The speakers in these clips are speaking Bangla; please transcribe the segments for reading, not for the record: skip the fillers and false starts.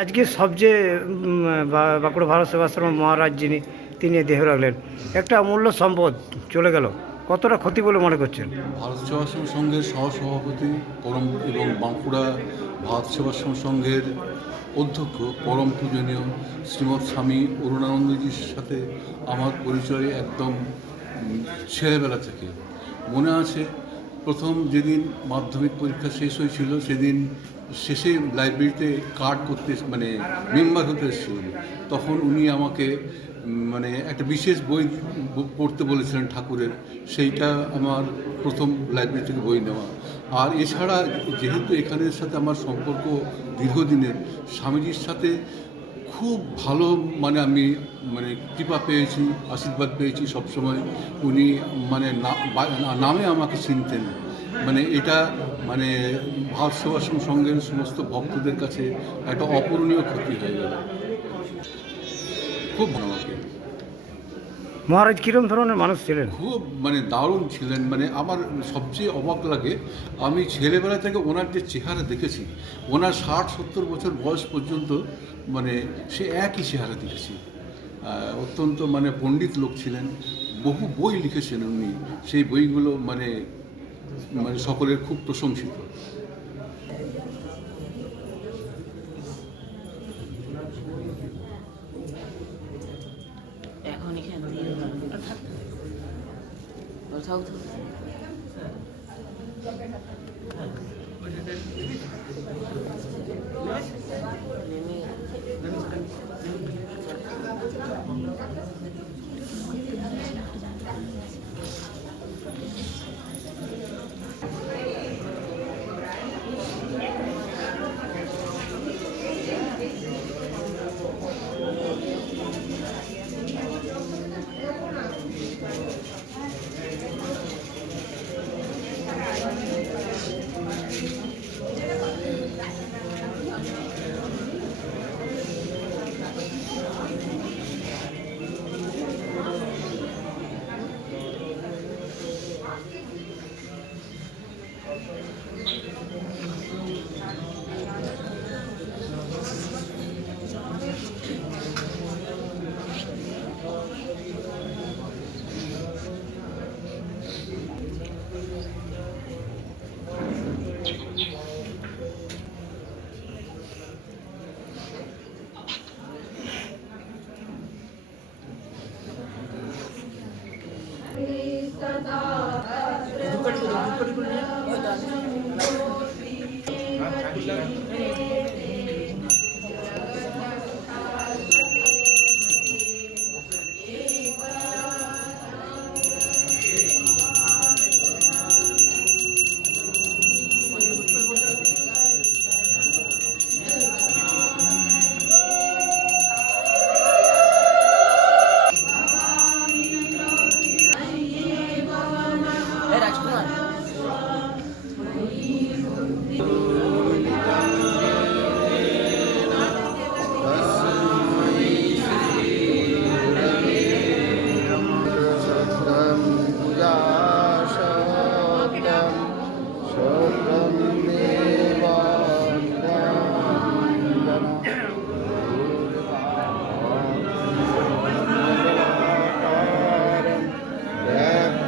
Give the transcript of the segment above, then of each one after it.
আজকে সবচেয়ে বাঁকুড়া ভারত সেবাশ্রম মহারাজ যিনি তিনি দেহ রাখলেন, একটা অমূল্য সম্পদ চলে গেল, কতটা ক্ষতি বলে মনে করছেন? ভারত সেবাশ্রম সংঘের সহসভাপতি পরম এবং বাঁকুড়া ভারত সেবাশ্রম সংঘের অধ্যক্ষ পরম পূজনীয় শ্রীমৎ স্বামী অরুণানন্দজির সাথে আমার পরিচয় একদম ছেলেবেলা থেকে। মনে আছে প্রথম যেদিন মাধ্যমিক পরীক্ষা শেষ হয়েছিল সেদিন শেষে লাইব্রেরিতে কার্ড করতে মানে মেম্বার হতে এসেছিলেন, তখন উনি আমাকে মানে একটা বিশেষ বই পড়তে বলেছিলেন ঠাকুরের, সেইটা আমার প্রথম লাইব্রেরি থেকে বই নেওয়া। আর এছাড়া যেহেতু এখানের সাথে আমার সম্পর্ক দীর্ঘদিনের, স্বামীজির সাথে খুব ভালো মানে আমি মানে কৃপা পেয়েছি, আশীর্বাদ পেয়েছি সবসময়। উনি মানে নামে আমাকে চিনতেন। মানে এটা মানে ভারত সেবাশ্রম সংঘের সমস্ত ভক্তদের কাছে একটা অপূরণীয় ক্ষতি হয়ে গেল। খুব ভালো আমাকে। মহারাজ কীরকম ধরনের মানুষ ছিলেন? খুব মানে দারুণ ছিলেন। মানে আমার সবচেয়ে অবাক লাগে, আমি ছেলেবেলা থেকে ওনার যে চেহারা দেখেছি, ওনার 60-70 বছর বয়স পর্যন্ত মানে সে একই চেহারা দেখেছি। অত্যন্ত মানে পণ্ডিত লোক ছিলেন, বহু বই লিখেছেন উনি, সেই বইগুলো মানে মানে সকলের খুব প্রশংসিত।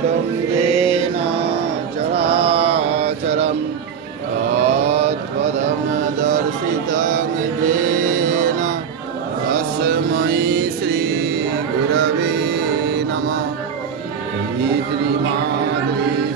व्याप्तं येन चराचरं तत्पदं दर्शितं येन तस्मै श्रीगुरवे नमः। श्रीमाद्री